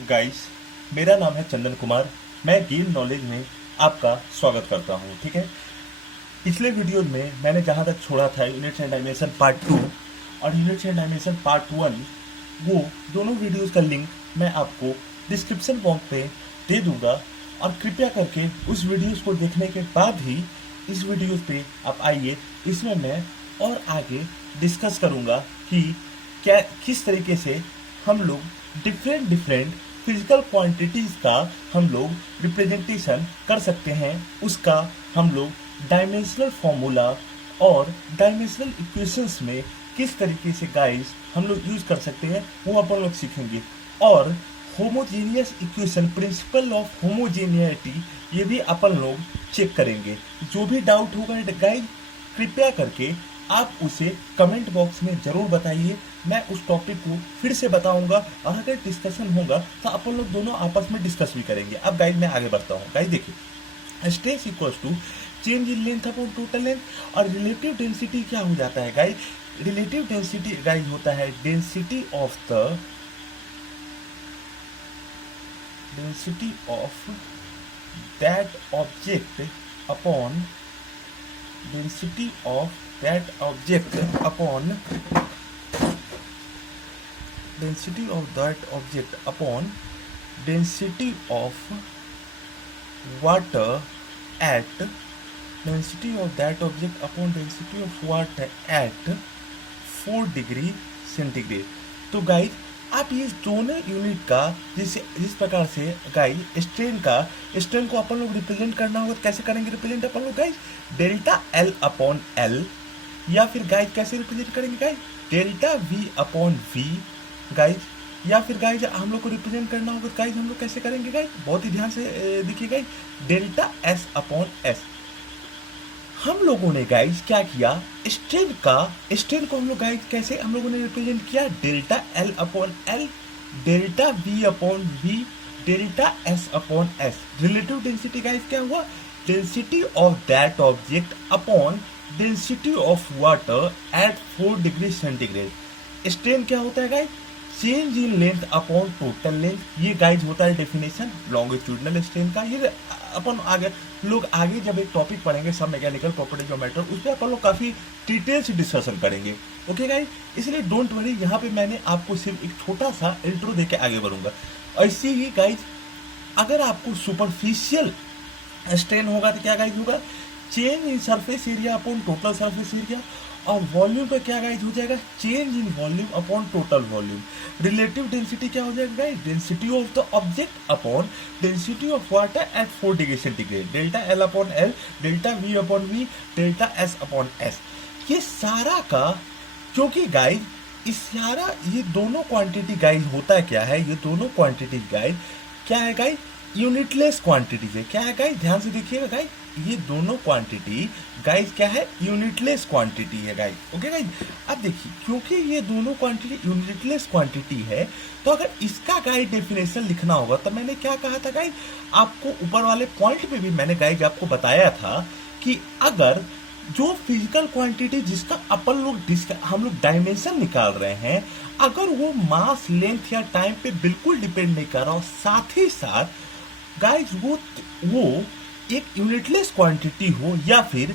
Guys, मेरा नाम है चंदन कुमार। मैं गेम नॉलेज में आपका स्वागत करता हूं। ठीक है, पिछले वीडियो में मैंने जहां तक छोड़ा था यूनिट्स एंड डायमेंशन पार्ट 2 और यूनिट्स एंड डायमेंशन पार्ट 1, वो दोनों वीडियोस का लिंक मैं आपको डिस्क्रिप्शन बॉक्स पे दे दूंगा। और कृपया करके उस वीडियोस को देखने के बाद ही इस वीडियोस पे आप आइए। इसमें मैं और आगे डिस्कस करूंगा कि क्या किस तरीके से हम लोग डिफरेंट डिफरेंट फिजिकल क्वांटिटीज का हम लोग रिप्रेजेंटेशन कर सकते हैं। उसका हम लोग डायमेंशनल फॉर्मूला और डायमेंशनल इक्वेशंस में किस तरीके से गाइस हम लोग यूज कर सकते हैं वो अपन लोग सीखेंगे। और homogeneous equation, principle of homogeneity, ये भी अपन लोग चेक करेंगे। जो भी डाउट होगा गाइस, कृपया करके आप उसे कमेंट बॉक्स में जरूर बताइए। मैं उस टॉपिक को फिर से बताऊंगा और अगर डिस्कशन होगा तो अपन लोग दोनों आपस में डिस्कस भी करेंगे। अब गाइस मैं आगे बढ़ता हूँ। गाइस देखिए, stress equals to change in length upon total length. और रिलेटिव डेंसिटी क्या हो जाता है गाइस? रिलेटिव डेंसिटी गाइस होता है density of that object upon density of that object upon density of that object upon density of water at density of that object upon density of water at 4 degree centigrade. तो guys आप ये दोनों unit का जिस प्रकार से guys strain को अपन लोग रिप्रेजेंट करना होगा तो कैसे करेंगे रिप्रेजेंट अपन लोग guys? Delta L upon L, या फिर गाइस कैसे रिप्रेजेंट करेंगे guys? Delta V upon V guys. या फिर गाइस हम लोग को रिप्रेजेंट करना होगा गाइस हम लोग कैसे करेंगे गाइस? बहुत ही ध्यान से देखिए guys, delta S upon S. हम लोगों ने गाइस क्या किया, स्ट्रेन को हम लोग गाइस कैसे हम लोगों ने रिप्रेजेंट किया? Delta L upon L, delta V upon V, delta S upon S. Relative density guys क्या हुआ? Density of that object upon density of water at 4 degree centigrade. Strain क्या होता है guys? Change in length upon total length. ये guys होता है definition longitudinal strain का। ये अपन आगे जब एक टॉपिक पढ़ेंगे सब मैकेनिकल प्रॉपर्टीज ऑफ मैटर, उस पर अपन लोग काफी डिटेल से डिस्कशन करेंगे। ओके गाइस, इसलिए डोंट वरी, यहाँ पे मैंने आपको सिर्फ एक छोटा सा इंट्रो देके आगे बढ़ूंगा। ऐसे ही गाइस अगर आपको सुपरफिशियल स्ट्रेन होगा तो क्या गाइस होगा? Change in surface area upon total surface area. और वॉल्यूम पे क्या गाइस हो जाएगा? Change in volume upon total volume. Relative density क्या हो जाएगा guys? Density of the object upon density of water at 4 degree centigrade. Delta L upon L, delta V upon V, delta S upon S. ये सारा का, क्योंकि guys ये दोनों quantity guys होता है क्या है? ये दोनों क्वांटिटी गाइस क्या है गाइस? यूनिटलेस क्वांटिटीज है। क्या है गाइस? ध्यान से देखिएगा गाइस, ये दोनों क्वांटिटी गाइस क्या है? यूनिटलेस क्वांटिटी है गाइस। ओके गाइस, अब देखिए क्योंकि ये दोनों क्वांटिटी यूनिटलेस क्वांटिटी है तो अगर इसका गाइस डेफिनेशन लिखना होगा तो मैंने क्या कहा था गाइस? आपको ऊपर वाले पॉइंट पे भी मैंने गाइस आपको बताया था कि अगर जो फिजिकल क्वांटिटी जिसका हम लोग डायमेंशन निकाल रहे हैं, अगर वो मास, लेंथ या टाइम पे बिल्कुल डिपेंड नहीं कर रहा हो, साथ ही साथ गाइस वो एक यूनिटलेस क्वांटिटी हो, या फिर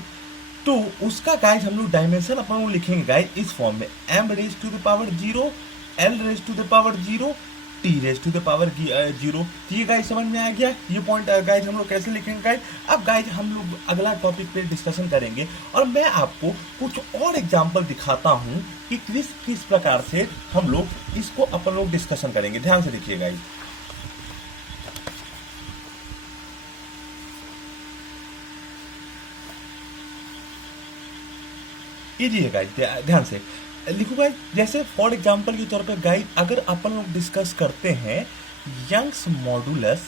तो उसका गाइस हम लोग डायमेंशन अपन लोग लिखेंगे गाइस इस फॉर्म में, m raise to the power 0, l raise to the power 0, t raise to the power 0। ये गाइस समझ में आ गया ये पॉइंट गाइस हम लोग कैसे लिखेंगे गाइस? अब गाइस हम लोग अगला टॉपिक पे डिस्कशन करेंगे और मैं आपको कुछ और एग्जांपल दिखाता हूं कि किस प्रकार से हम लोग इसको अपन लोग डिस्कशन करेंगे। ध्यान से देखिए गाइस। कीजिए गाइस, ध्यान से लिखो गाइस। जैसे फॉर एग्जांपल के तौर पे गाइस अगर अपन लोग डिस्कस करते हैं Young's modulus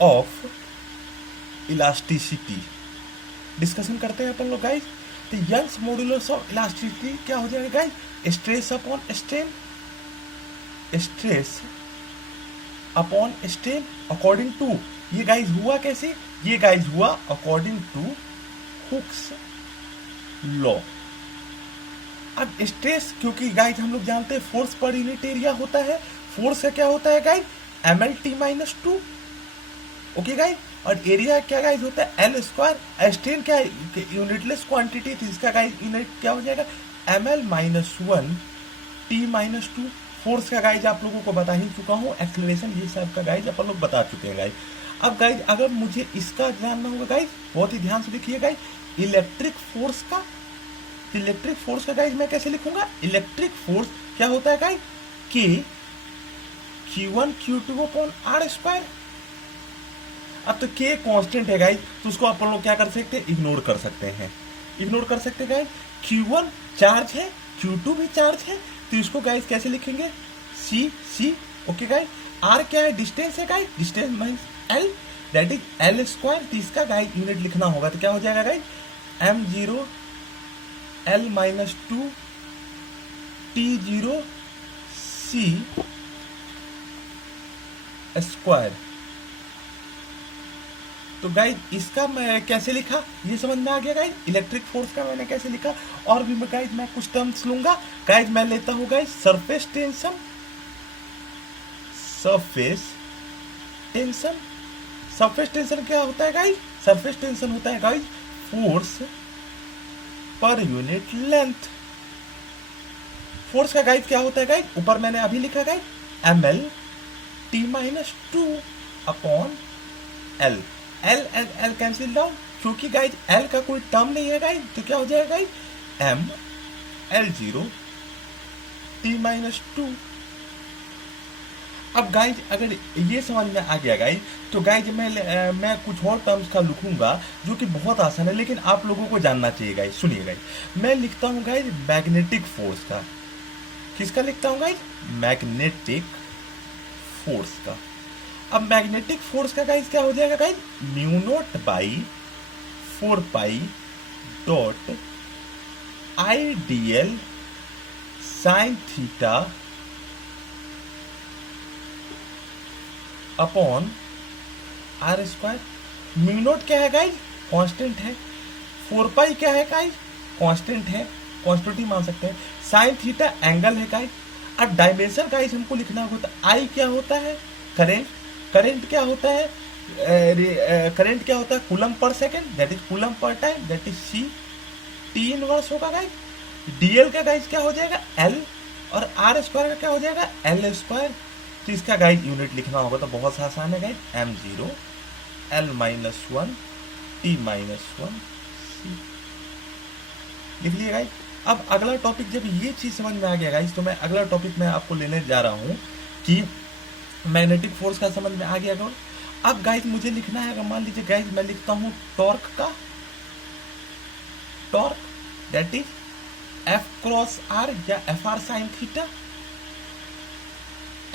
of elasticity, discussion करते हैं अपन लोग गाइस। तो यंग्स मॉडुलस ऑफ इलास्टिसिटी क्या हो जाएगा guys? Stress upon strain according to, ये गाइस हुआ कैसे? ये गाइस हुआ अकॉर्डिंग टू हुक्स लॉ। अब स्ट्रेस, क्योंकि गाइज हम लोग जानते हैं फोर्स पर यूनिट एरिया होता है, फोर्स का क्या होता है गाइज ml/t-2, ओके गाइज, और एरिया क्या गाइज होता है एल स्क्वायर। स्ट्रेन क्या है यूनिटलेस क्वांटिटी थी, इसका गाइज यूनिट क्या हो जाएगा ml-1t-2। फोर्स का गाइज आप लोगों को बता ही चुका हूँ, एक्सेलरेशन ये सब का गाइज अपन लोग बता चुके हैं गाइज। अब गाइज अगर मुझे इसका जानना होगा गाइज, बहुत ही ध्यान से देखिए गाइज, इलेक्ट्रिक फोर्स का गाइज मैं कैसे लिखूंगा, इलेक्ट्रिक फोर्स क्या होता है गाइज के Q1 Q2/r²। अब तो के कांस्टेंट है गाइज, तो उसको अपन लोग क्या कर सकते हैं, इग्नोर कर सकते हैं गाइज। Q1 चार्ज है, Q2 भी चार्ज है, तो इसको गाइज कैसे लिखेंगे, C, ओके गाइज। R क्या है, डिस्टेंस है guys, distance means L, that is L square. तो इसका गाइज यूनिट लिखना होगा तो क्या हो जाएगा guys m0 L-2 T0 C square. तो गाइज इसका मैं कैसे लिखा, ये समझ में आ गया गाइज, इलेक्ट्रिक फोर्स का मैंने कैसे लिखा। और भी गाइज मैं कुछ टर्म्स लूंगा गाइज, मैं लेता हूं guys surface tension. Surface tension क्या होता है गाइज, सरफेस टेंशन होता है guys force per unit length. Force का गाइज क्या होता है गाइज, ऊपर मैंने अभी लिखा guys ml/t-2/L। L and L cancel down, क्योंकि गाइज L का कोई टर्म नहीं है गाइज, तो क्या हो जाएगा गाइज ml0t-2। अब गाइज अगर ये समझ में आ गया गाइज, तो गाइज मैं कुछ और टर्म्स का लिखूंगा जो कि बहुत आसान है, लेकिन आप लोगों को जानना चाहिए गाइज। सुनिए गाइज, मैं लिखता हूँ गाइज मैग्नेटिक फोर्स का। किसका लिखता हूँ गाइज, मैग्नेटिक फोर्स का। अब मैग्नेटिक फोर्स का गाइज क्या हो जाएगा guys, μ0/4π.IDL sin theta upon r²। μ0 क्या है गाइज, कांस्टेंट है। 4π क्या है गाइज, कांस्टेंट है, कांस्टेंट मान सकते हैं। साइन थीटा एंगल है गाइज। अब डायमेंशन गाइज हमको लिखना होता है, आई क्या होता है, करंट क्या होता है, करंट क्या होता है, coulomb per second, that is coulomb per time, that is C, T inverse होगा गाइज। DL का गाइज क्या हो जाएगा L, और r² का क्या हो जाएगा L²। तो इसका गाइज यूनिट लिखना होगा तो बहुत आसान है guys, m0 L-1 T-1 C लिख लिया गाइज। अब अगला टॉपिक, जब ये चीज समझ में आ गया गाइज, तो मैं अगला टॉपिक मैं आपको लेने जा रहा हूँ कि मैग्नेटिक फोर्स का समझ में आ गया गाइज। अब गाइज मुझे लिखना है, अगर मान लीजिए गाइज मैं लिखता हूँ टॉर्क दैट इज F×R या FR sin theta.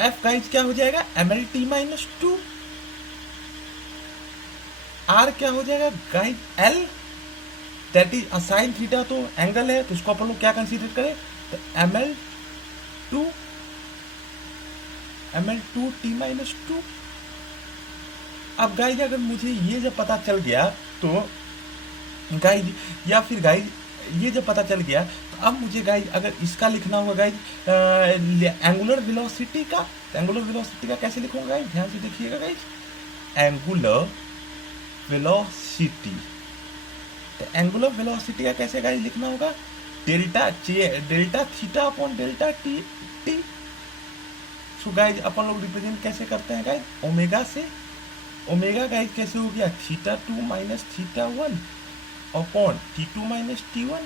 F guys क्या हो जाएगा ml/t-2। R क्या हो जाएगा guys L, that is sine theta तो एंगल है, तो उसको अपन लोग क्या कंसीडर करें, तो ml/2t-2। अब गाइज अगर मुझे ये जब पता चल गया तो गाइज, या फिर गाइज ये जब पता चल गया, तो अब मुझे गाइज अगर इसका लिखना होगा गाइज एंगुलर वेलोसिटी का, तो एंगुलर वेलोसिटी का कैसे लिखूंगा गाइज, ध्यान से देखिएगा गाइज। एंगुलर वेलोसिटी, तो एंगुलर वेलोसिटी का कैसे गाइज लिखना होगा, delta theta upon delta T. So guys अपन लोग रिप्रेजेंट कैसे करते हैं गाइज, ओमेगा से। ओमेगा गाइज कैसे हो गया, θ2 minus θ1 upon T2 minus T1।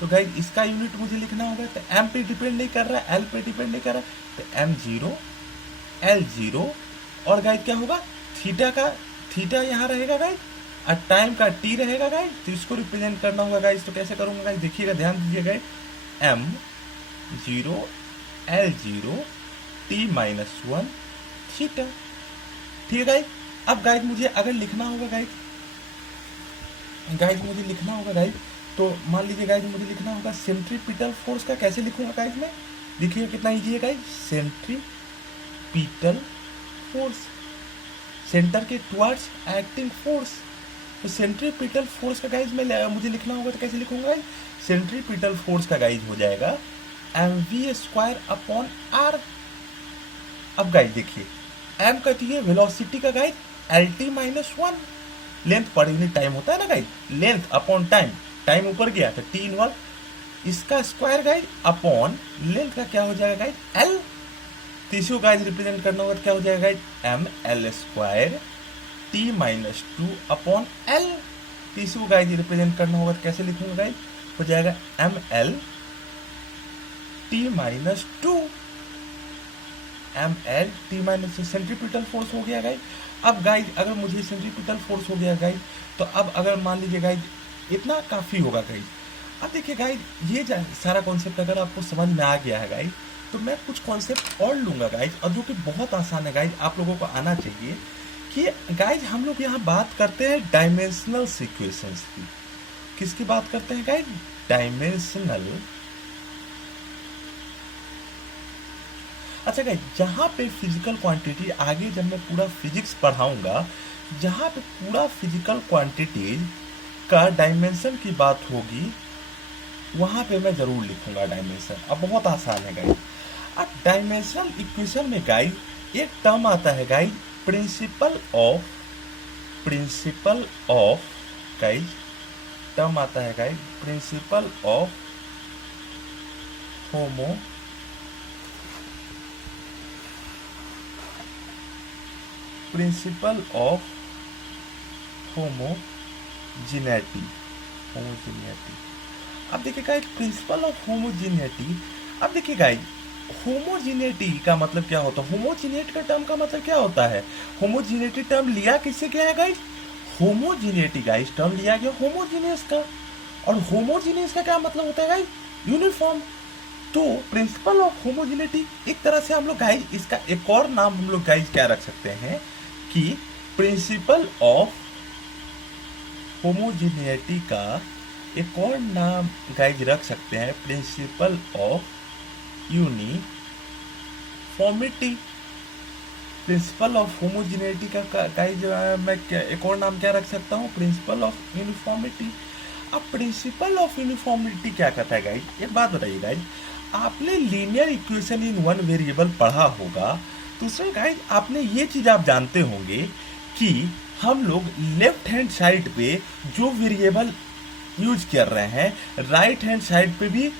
तो गाइज इसका यूनिट मुझे लिखना होगा, तो m पे डिपेंड नहीं कर रहा है, L पे डिपेंड नहीं कर रहा है, तो m0 L0, और गाइज क्या होगा, थीटा यहाँ रहेगा गाइज, और टाइम का t रहेगा गाइज, तो इसको रिप्रेजेंट करना होगा गाइज। तो कैसे करूंगा गाइज, देखिएगा, ध्यान दीजिएगा, m0 L0 t-1 थीटा। ठीक है गाइज। अब गाइज मुझे अगर लिखना होगा गाइज मुझे लिखना होगा गाइज, तो मान लीजिए गाइज मुझे लिखना होगा सेंट्रीपिटल फोर्स का। कैसे लिखूंगा गाइज मैं, देखिए कितना इजी है गाइज, सेंट्रीपिटल फोर्स, सेंटर के टुवर्ड्स एक्टिंग फोर्स, तो सेंट्रीपिटल फोर्स का गाइज मुझे लिखना होगा तो कैसे लिखूंगा गाइज, सेंट्रीपिटल फोर्स का गाइज हो जाएगा mv² अपॉन r। अब गाइज देखिए m कहती है वेलोसिटी का guys LT-1, length per unit time होता है ना guys, length upon time, time ऊपर गया तो t इनवर्स, इसका स्क्वायर गाइज अपॉन लेंथ का क्या हो जाएगा गाइज l, तीसरे गाइज रिप्रेजेंट करना होगा तो क्या हो जाएगा guys ml² t-2 upon l, तीसरे गाइज रिप्रेजेंट करना होगा तो कैसे लिखूंगा गाइज, हो जाएगा ml t-2, ml t- centripetal force हो गया गाइज। अब गाइज अगर मुझे सेंट्रीपिटल फोर्स हो गया गाइज, तो अब अगर मान लीजिए गाइज इतना काफ़ी होगा गाइज। अब देखिए गाइज ये सारा कॉन्सेप्ट अगर आपको समझ में आ गया है गाइज, तो मैं कुछ कॉन्सेप्ट और लूँगा गाइज, और जो कि बहुत आसान है गाइज, आप लोगों को आना चाहिए कि गाइज हम लोग यहाँ बात करते हैं डायमेंशनल इक्वेशंस की। किसकी बात करते हैं गाइज, डायमेंशनल। अच्छा गाइज जहाँ पे फिजिकल क्वांटिटी, आगे जब मैं पूरा फिजिक्स पढ़ाऊंगा, जहाँ पे पूरा फिजिकल क्वांटिटीज का डायमेंशन की बात होगी, वहाँ पे मैं जरूर लिखूंगा डायमेंशन। अब बहुत आसान है गाइज। अब डायमेंशनल इक्वेशन में गाइज एक टर्म आता है guys, principle of guys, term आता है गाइज प्रिंसिपल ऑफ होमोजीनिटी। अब देखिए गाइज प्रिंसिपल ऑफ होमोजीनिटी, अब देखिए गाइज होमोजीनिटी का मतलब क्या होता है, होमोजीनियट का टर्म का मतलब क्या होता है, होमोजीनिटी टर्म लिया किससे गया है गाइज, होमोजीनिटी गाइज टर्म लिया गया होमोजीनियस का, और होमोजीनियस का क्या मतलब होता है गाइज, यूनिफॉर्म। तो प्रिंसिपल ऑफ होमोजीनिटी एक तरह से हम लोग गाइज इसका एक और नाम हम लोग गाइज क्या रख सकते हैं कि प्रिंसिपल ऑफ होमोजीनिटी का एक और नाम गाइज रख सकते हैं, principle of uniformity. Principal of homogeneity का गाइज मैं एक और नाम क्या रख सकता हूँ, प्रिंसिपल ऑफ यूनिफॉर्मिटी। अब प्रिंसिपल ऑफ यूनिफॉर्मिटी क्या कहता है गाइज, एक बात बताइए गाइज, आपने linear equation in one variable पढ़ा होगा। दूसरा गाइज आपने ये चीज आप जानते होंगे कि हम लोग लेफ्ट हैंड साइड पे जो वेरिएबल यूज कर रहे हैं, राइट हैंड साइड पे भी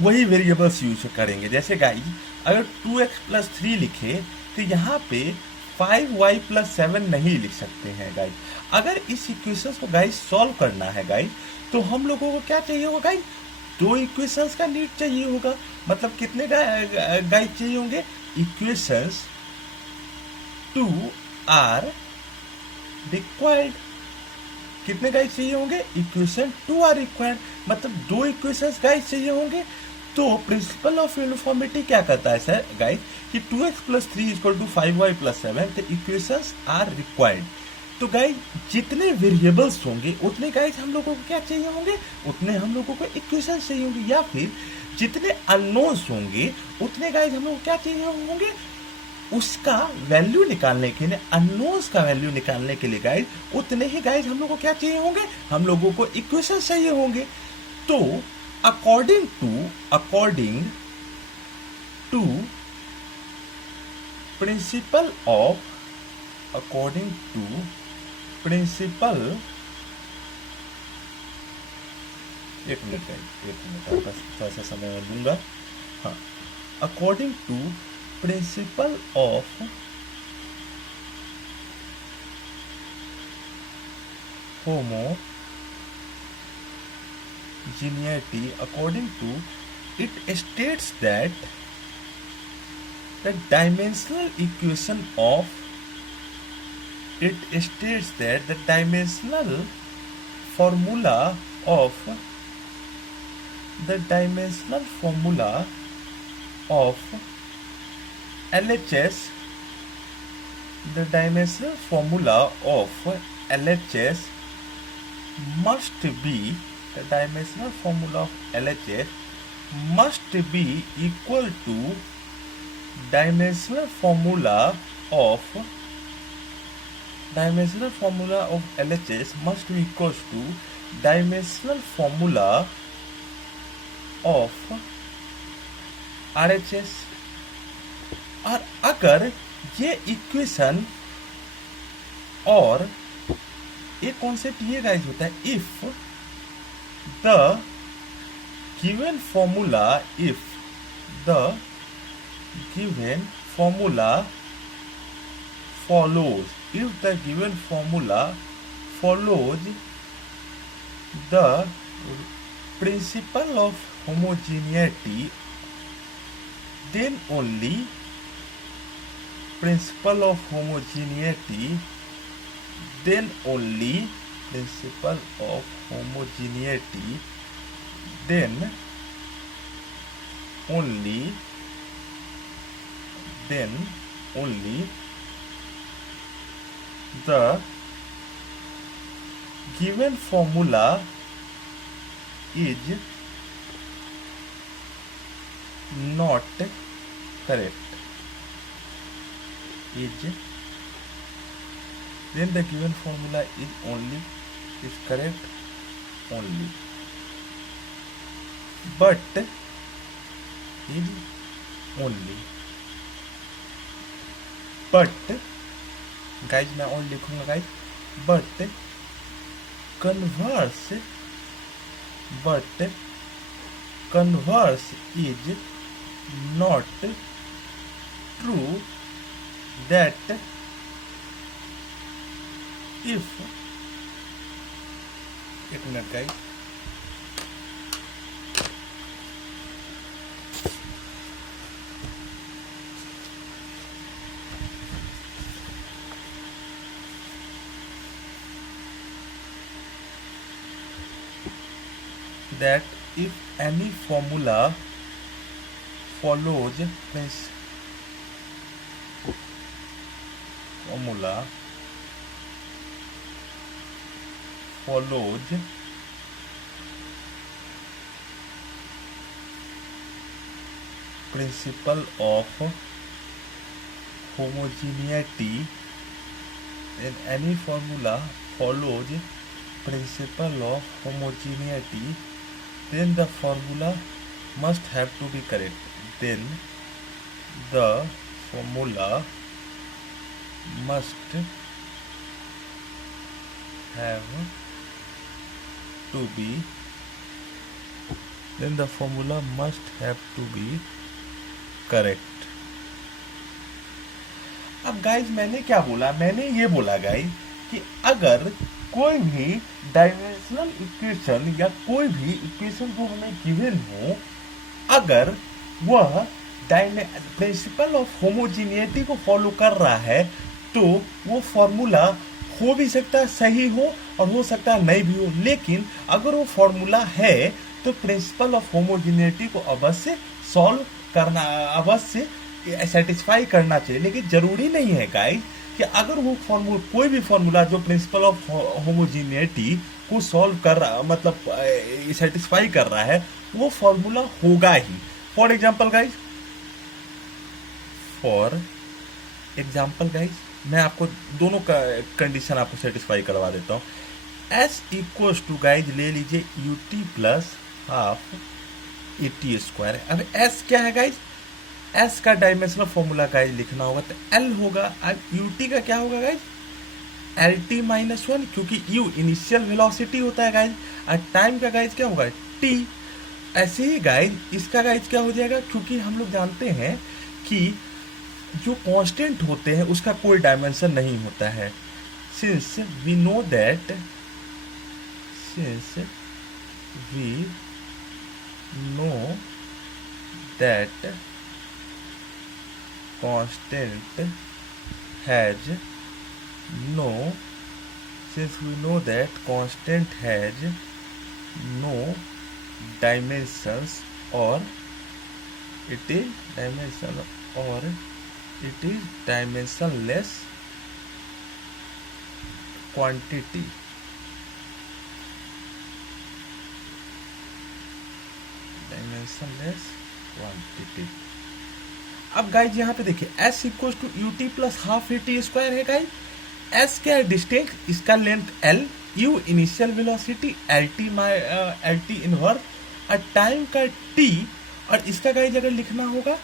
वही वेरिएबल्स यूज करेंगे। जैसे गाइज अगर 2x + 3 लिखे तो यहाँ पे 5y + 7 नहीं लिख सकते हैं गाइज। अगर इस इक्वेशन को गाइज सॉल्व करना है गाइज, तो हम लोगों को क्या चाहिए होगा गाइज, 2 इक्वेशंस का नीड चाहिए होगा। मतलब कितने गाइज चाहिए होंगे, इक्वेशंस 2 आर रिक्वायर्ड। कितने गाइज चाहिए होंगे, इक्वेशन 2 आर रिक्वायर्ड, मतलब 2 इक्वेशंस गाइज चाहिए होंगे। तो प्रिंसिपल ऑफ यूनिफॉर्मिटी क्या कहता है सर गाइज कि 2x + 3 = 5y + 7, तो इक्वेशंस आर रिक्वायर्ड। तो गाइज जितने वेरिएबल्स होंगे उतने गाइज हम लोगों को क्या चाहिए होंगे, उतने हम लोगों को इक्वेशंस चाहिए होंगे, या फिर जितने अननोन्स होंगे उतने गाइज हम लोग को क्या चाहिए होंगे, उसका वैल्यू निकालने के लिए, अननोन्स का वैल्यू निकालने के लिए गाइज उतने ही गाइज हम लोग को क्या चाहिए होंगे, हम लोगों को इक्वेशंस चाहिए होंगे। तो अकॉर्डिंग टू प्रिंसिपल एक मिनट थोड़ा सा समय मैं लूंगा। हाँ, according to principle of homogeneity, according to it states that the dimensional equation of formula of LHS, the dimensional formula of LHS must be, the dimensional formula of LHS must be equal to dimensional formula of dimensional formula of LHS must be equals to dimensional formula of RHS। और अगर ये equation और एक concept ये guys होता है, if the given formula follows, if the given formula follows the principle of homogeneity, then only principle of homogeneity then only principle of homogeneity then only the given formula is not correct, then the given formula is correct only, but is only, but guys मैं और लिखूंगा guys, but converse is not true, that if, एक minute guys, that if any formula follows principle of homogeneity, then any formula follows principle of homogeneity, then the formula must have to be correct, then the formula must have to be correct। अब guys मैंने क्या बोला, मैंने ये बोला guys कि अगर कोई भी डायमेंशनल इक्वेशन या कोई भी इक्वेशन जो हमें गिवन हो, अगर वह प्रिंसिपल ऑफ होमोजीनियटी को फॉलो कर रहा है, तो वो फॉर्मूला हो भी सकता है सही हो और हो सकता है नहीं भी हो, लेकिन अगर वो फॉर्मूला है तो प्रिंसिपल ऑफ होमोजीनियटी को अवश्य सॉल्व करना, अवश्य सेटिस्फाई करना चाहिए। लेकिन जरूरी नहीं है गाइस कि अगर वो कोई भी फॉर्मूला जो प्रिंसिपल ऑफ होमोजीनियटी को सॉल्व कर रहा, मतलब सेटिस्फाई कर रहा है, वो फॉर्मूला होगा ही। फॉर एग्जाम्पल गाइज मैं आपको दोनों का कंडीशन आपको सेटिस्फाई करवा देता हूँ। एस इक्वल्स टू गाइज ले लीजिए UT plus half A T square. अब एस क्या है गाइज, एस का डायमेंशनल फॉर्मूला गाइज लिखना होगा तो एल होगा, और यूटी का क्या होगा guys, L T minus one, क्योंकि यू इनिशियल वेलोसिटी होता है गाइज, और टाइम का गाइज क्या होगा टी। ऐसे ही गाइज इसका गाइज क्या हो जाएगा, क्योंकि हम लोग जानते हैं कि जो कांस्टेंट होते हैं उसका कोई डायमेंशन नहीं होता है। Since we know that constant has no dimensions, or it is dimensionless quantity। अब गाइज यहाँ पे देखिए s equal to U T plus half A T square है गाइज, एस क्या है डिस्टेंस, इसका length L, U initial velocity, L T inverse और time का टी। और इसका गाइज अगर लिखना होगा,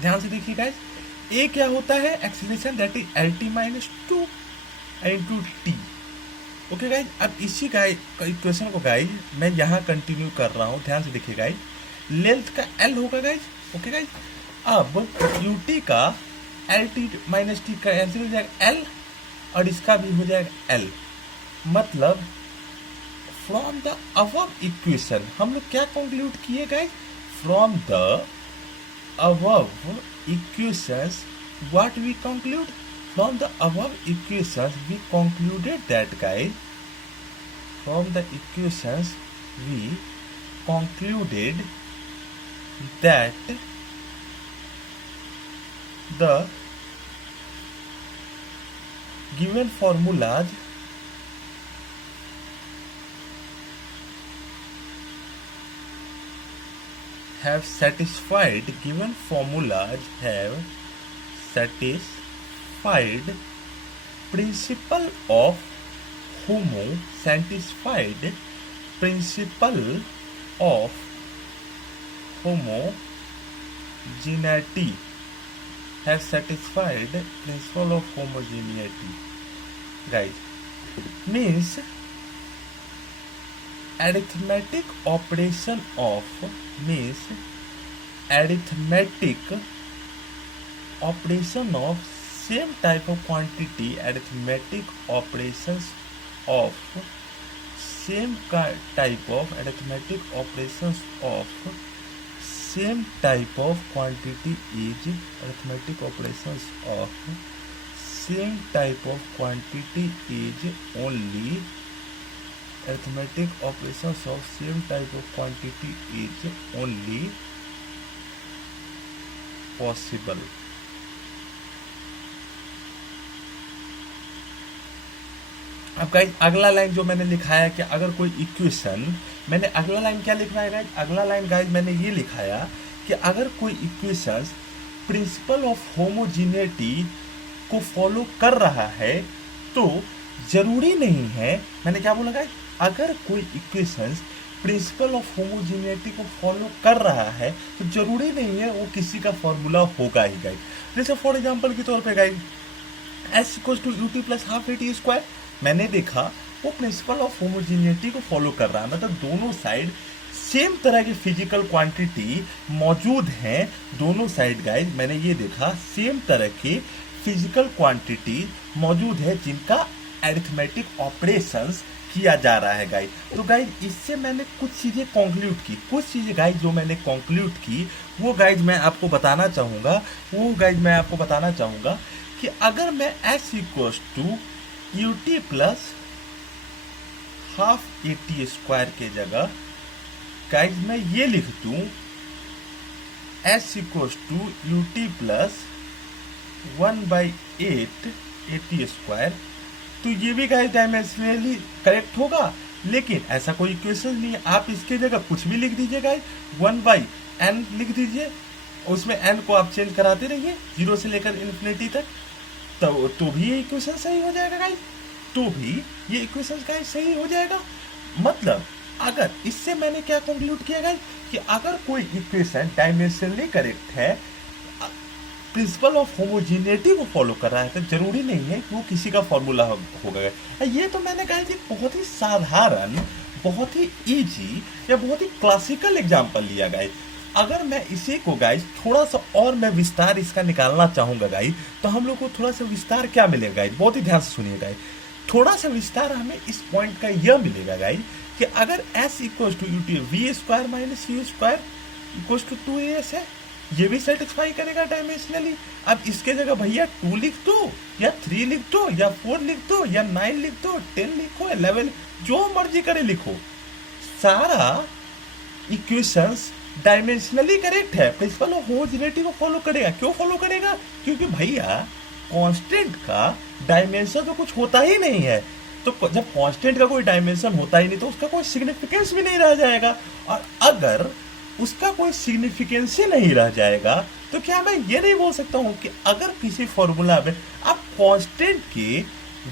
ध्यान से देखिए गाइज, ए क्या होता है acceleration, that is L T minus two into T. Okay guys, अब इसी इक्वेशन को गाइज मैं यहाँ कंटिन्यू कर रहा हूँ, ध्यान से देखिए गाइज, लेंथ का एल होगा गाइज। ओके गाइज, अब यू टी का एल टी माइनस टी का कैंसिल हो जाएगा एल, और इसका भी हो जाएगा एल। मतलब फ्रॉम द अबव इक्वेशन हम लोग क्या कंक्लूड किए guys, from the above equations what we conclude, from the above equations we concluded that guys, from the equations we concluded that the given formulas have satisfied principle of homogeneity, have satisfied principle of homogeneity guys, means arithmetic operation of same type of quantity, arithmetic operations of same type of same type of quantity is arithmetic operations of same type of quantity is only arithmetic operations of same type of quantity is only possible। अब guys अगला line जो मैंने लिखा है कि अगर कोई equation, मैंने अगला लाइन क्या लिखना है गाइस, अगला लाइन गाइस मैंने ये लिखाया कि अगर कोई इक्वेशन प्रिंसिपल ऑफ होमोजीनिटी को फॉलो कर रहा है तो जरूरी नहीं है, मैंने क्या बोला गाइस, अगर कोई इक्वेशन प्रिंसिपल ऑफ होमोजीनिटी को फॉलो कर रहा है तो जरूरी नहीं है वो किसी का फॉर्मूला होगा ही गाइस। जैसे फॉर एग्जांपल के तौर पे guys S equal to U T plus half A T square, मैंने देखा वो प्रिंसिपल ऑफ होमोजीनिटी को फॉलो कर रहा है, मतलब दोनों साइड सेम तरह की फिजिकल क्वांटिटी मौजूद हैं, दोनों साइड गाइस मैंने ये देखा सेम तरह के फिजिकल क्वांटिटी मौजूद है जिनका अरिथमेटिक ऑपरेशंस किया जा रहा है गाइस। तो गाइस इससे मैंने कुछ चीजें कंक्लूड की, कुछ चीजें गाइस जो मैंने कंक्लूड की वो गाइस मैं आपको बताना चाहूंगा, कि अगर मैं s equals to U T plus half A T square के जगह गाइस मैं ये लिख दूं s equals to U T plus 1/8 A T square, तो ये भी गाइस डायमेंशनली करेक्ट होगा, लेकिन ऐसा कोई इक्वेशन नहीं है। आप इसके जगह कुछ भी लिख दीजिए गाइस, 1/n लिख दीजिए, उसमें n को आप चेंज कराते रहिए 0 से लेकर इन्फिनिटी तक, तो भी ये इक्वेशन सही हो जाएगा गाइस, सही हो जाएगा। मतलब अगर इससे मैंने क्या कंक्लूड किया गाइस कि अगर कोई इक्वेशन डायमेंशनली करेक्ट है, प्रिंसिपल ऑफ होमोजीनिटी को फॉलो कर रहा है, तो जरूरी नहीं है कि वो किसी का फॉर्मूला होगा। ये तो मैंने गाइस एक बहुत ही साधारण, बहुत ही इजी या बहुत ही क्लासिकल एग्जांपल लिया गाइस। अगर मैं इसी को गाइस थोड़ा सा और मैं विस्तार इसका निकालना चाहूंगा गाइस, तो हम लोग को थोड़ा सा विस्तार क्या मिलेगा गाइस, बहुत ही ध्यान से सुनिए गाइस, थोड़ा सा विस्तार हमें इस पॉइंट का यह मिलेगा गाइस कि अगर s equals to U T V square minus U square equals to 2as है, ये भी सेटिस्फाई करेगा डायमेंशनली। अब इसके जगह भैया 2 लिख दो या 3 लिख दो या 4 लिख दो या 9 लिख दो, 10 लिखो, 11 जो मर्जी करे लिखो, सारा इक्वेशंस डायमेंशनली करेक्ट है, प्रिंसिपल ऑफ होमोजेनिटी को फॉलो करेगा। क्यों फॉलो करेगा? क्योंकि भैया कांस्टेंट का डायमेंशन तो कुछ होता ही नहीं है, तो जब कांस्टेंट का कोई डायमेंशन होता ही नहीं तो उसका कोई सिग्निफिकेंस भी नहीं रह जाएगा, और अगर उसका कोई सिग्निफिकेंस ही नहीं रह जाएगा तो क्या मैं ये नहीं बोल सकता हूं कि अगर किसी फॉर्मूला में आप कांस्टेंट के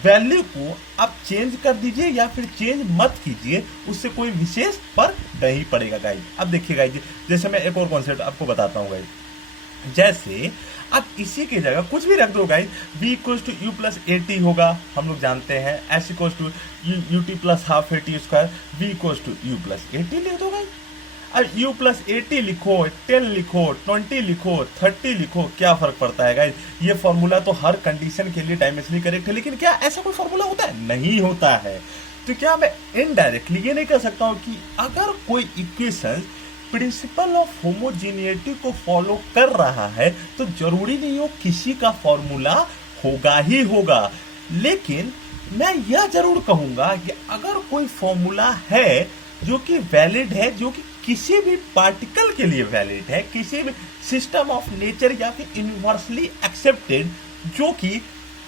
वैल्यू को आप चेंज कर दीजिए या फिर चेंज मत कीजिए, उससे कोई विशेष फर्क नहीं पड़ेगा गाइज। अब देखिए गाइज, जैसे मैं एक और कॉन्सेप्ट आपको बताता हूँ गाइज। जैसे आप इसी की जगह कुछ भी रख दो guys, v equals to U plus A T होगा, हम लोग जानते हैं। s equals to U T plus half A T square, v equals to U plus A T लिख दो गाइज। अब u प्लस 80 लिखो, 10 लिखो, 20 लिखो, 30 लिखो, क्या फर्क पड़ता है गाइज। ये फॉर्मूला तो हर कंडीशन के लिए डायमेंशनली करेक्ट है, लेकिन क्या ऐसा कोई फॉर्मूला होता है? नहीं होता है। तो क्या मैं इनडायरेक्टली ये नहीं कर सकता हूं कि अगर कोई इक्वेशन प्रिंसिपल ऑफ होमोजेनिटी को फॉलो कर रहा है तो जरूरी नहीं हो किसी का फॉर्मूला होगा ही होगा। लेकिन मैं यह जरूर कहूंगा कि अगर कोई फॉर्मूला है जो कि वैलिड है, जो कि किसी भी पार्टिकल के लिए वैलिड है, किसी भी सिस्टम ऑफ नेचर या फिर यूनिवर्सली एक्सेप्टेड, जो कि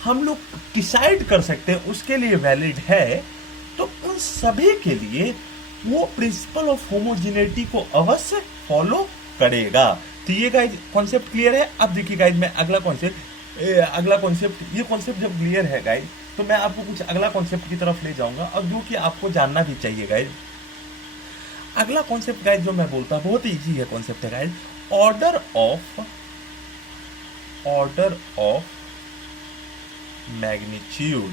हम लोग डिसाइड कर सकते हैं उसके लिए वैलिड है, तो उन सभी के लिए वो प्रिंसिपल ऑफ होमोजेनिटी को अवश्य फॉलो करेगा। तो ये गाइज कॉन्सेप्ट क्लियर है। अब देखिए गाइज, मैं अगला कॉन्सेप्ट ये कॉन्सेप्ट जब क्लियर है गाइज, तो मैं आपको कुछ अगला कॉन्सेप्ट की तरफ ले जाऊंगा, और जो कि आपको जानना भी चाहिए गाइज। अगला कॉन्सेप्ट गाइज जो मैं बोलता हूँ बहुत इजी है कॉन्सेप्ट है guys, order of magnitude.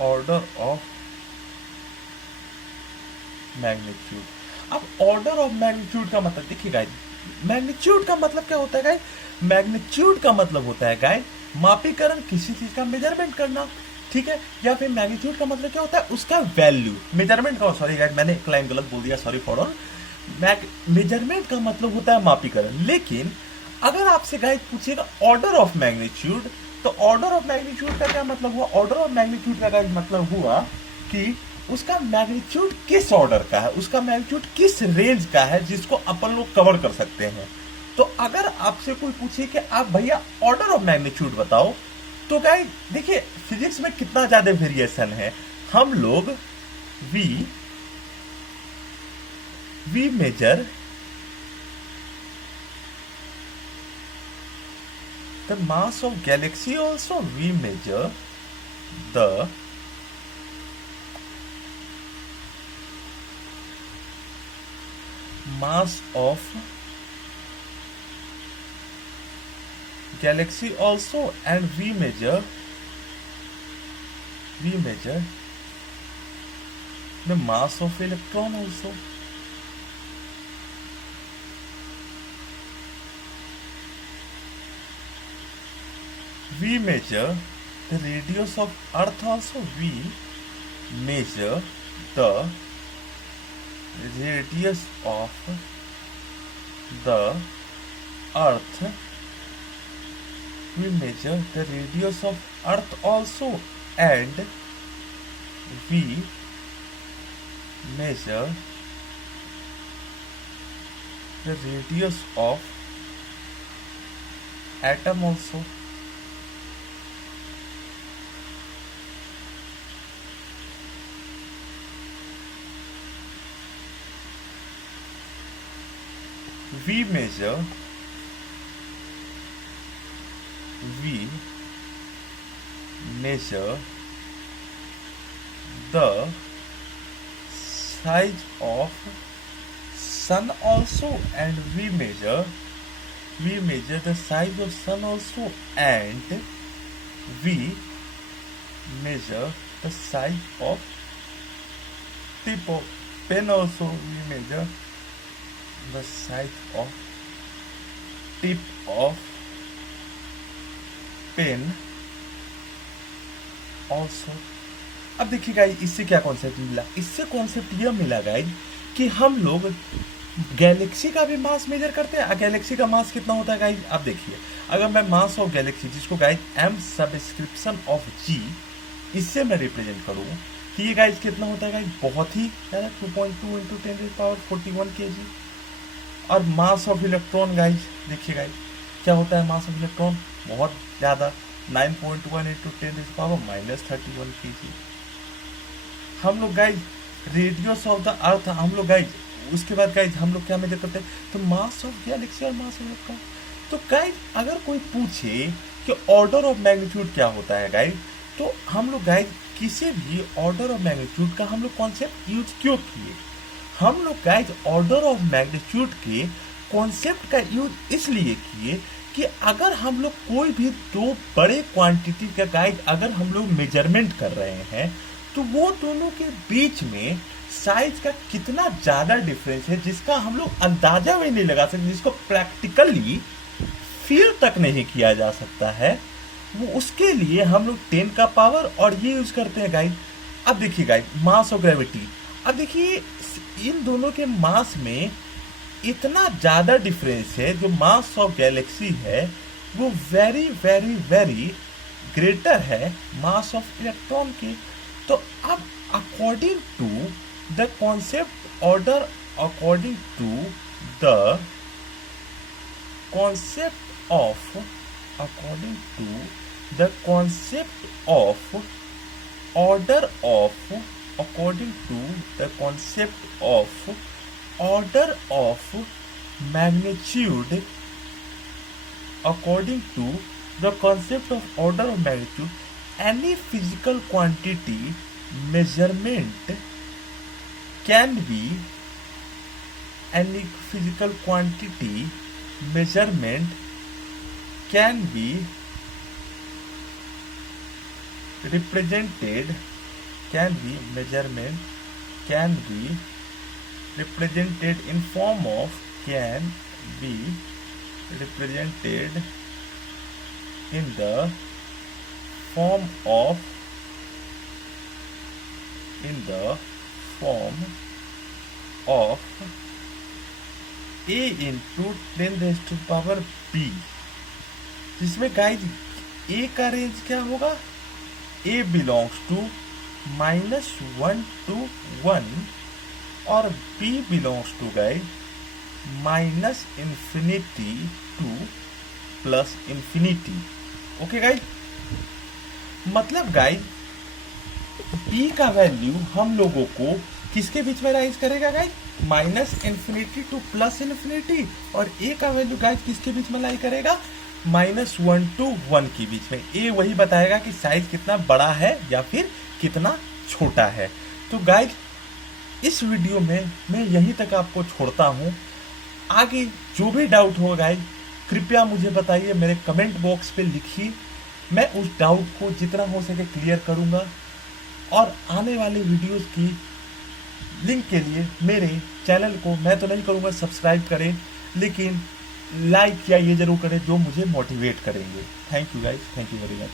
Order of magnitude. अब ऑर्डर ऑफ मैग्नीट्यूड का मतलब देखिए गाइज, मैग्नीट्यूड का मतलब क्या होता है गाइज? मैग्नीट्यूड का मतलब होता है गाइज मापीकरण, किसी चीज का मेजरमेंट करना, ठीक है। या फिर मैग्नीट्यूड का मतलब क्या होता है? उसका वैल्यू। मेजरमेंट का, सॉरी गाइज मैंने एक लाइन गलत बोल दिया, सॉरी फॉर ऑल। मेजरमेंट का मतलब होता है मापीकरण। लेकिन अगर आपसे गाइज पूछेगा ऑर्डर ऑफ मैग्नीट्यूड, तो ऑर्डर ऑफ मैग्नीट्यूड का क्या मतलब हुआ? ऑर्डर ऑफ मैग्नीट्यूड का मतलब हुआ कि उसका मैग्नीट्यूड किस ऑर्डर का है, उसका मैग्नीट्यूड किस रेंज का है जिसको अपन लोग कवर कर सकते हैं। तो अगर आपसे कोई पूछे कि आप भैया ऑर्डर ऑफ मैग्नीट्यूड बताओ, तो गाइस देखिए फिजिक्स में कितना ज्यादा वेरिएशन है। हम लोग we measure the mass of galaxy, also we measure the mass of galaxy also, and we measure the mass of electron also. We measure the radius of Earth also. We measure the radius of the Earth. We measure the radius of Earth also, and we measure the radius of atom also. We measure the size of sun also, and we measure the size of sun also, and we measure the size of tip of pen also. We measure the size of tip of pen also. अब देखिए guys इससे क्या concept मिला? इससे concept यह मिला guys कि हम लोग गैलेक्सी का भी मास मेजर करते हैं। गैलेक्सी का मास कितना होता है गाइज? अब देखिए, अगर मैं मास ऑफ गैलेक्सी, जिसको guys m subscription of g, इससे मैं रिप्रेजेंट करूँ कि ये गाइज कितना होता है गाइज? बहुत ही ज़्यादा, 2.2 इंटू 10⁻41 kg। और मास ऑफ इलेक्ट्रॉन गाइज देखिए गाइज क्या होता है मास ऑफ इलेक्ट्रॉन? बहुत ज़्यादा, 9.1 इंटू 10⁻31 kg। हम लोग guys radius of the earth, हम लोग गाइज उसके बाद गाइज हम लोग क्या मेजर करते हैं? तो मास ऑफ गैलेक्सी और मास ऑफ इलेक्ट्रॉन। तो गाइज अगर कोई पूछे कि ऑर्डर ऑफ मैग्नीट्यूड क्या होता है गाइज, तो हम लोग गाइज किसी भी ऑर्डर ऑफ मैग्नीट्यूड का हम लोग कॉन्सेप्ट यूज क्यों किए? हम लोग गाइज ऑर्डर ऑफ मैग्नीट्यूड के कॉन्सेप्ट का यूज इसलिए किए कि अगर हम लोग कोई भी दो बड़े क्वांटिटी का गाइज अगर हम लोग मेजरमेंट कर रहे हैं, तो वो दोनों के बीच में साइज का कितना ज्यादा डिफरेंस है जिसका हम लोग अंदाजा भी नहीं लगा सकते, जिसको प्रैक्टिकली फील तक नहीं किया जा सकता है, वो उसके लिए हम लोग 10 का पावर और ये यूज करते हैं गाइज। अब देखिए गाइज मास और ग्रेविटी, अब देखिए इन दोनों के मास में इतना ज्यादा डिफरेंस है, जो मास ऑफ गैलेक्सी है वो वेरी वेरी वेरी ग्रेटर है मास ऑफ इलेक्ट्रॉन के। तो अब according to the concept order, according to the concept of, according to the concept of order of, according to the concept of order of magnitude, according to the concept of order of magnitude, any physical quantity measurement can be, any physical quantity measurement can be represented, can be measurement can be represented in form of, can be represented in the form of, in the form of a into 10⁻⁵ b, जिसमें guys a का range क्या होगा, a belongs to -1 to 1 और b belongs to guys -infinity to +infinity। Okay guys, मतलब guys b का value हम लोगों को किसके बीच में राइज करेगा गाइज, -infinity to +infinity, और a का वैल्यू गाइज किसके बीच में लाई करेगा, -1 to 1 के बीच में। a वही बताएगा कि साइज कितना बड़ा है या फिर कितना छोटा है। तो गाइज इस वीडियो में मैं यहीं तक आपको छोड़ता हूँ। आगे जो भी डाउट हो गाइज कृपया मुझे बताइए, मेरे कमेंट बॉक्स पे लिखिए, मैं उस डाउट को जितना हो सके क्लियर करूँगा। और आने वाले वीडियोस की लिंक के लिए मेरे चैनल को मैं तो नहीं करूँगा सब्सक्राइब करें, लेकिन लाइक या ये जरूर करें जो मुझे मोटिवेट करेंगे। Thank you guys, thank you very much.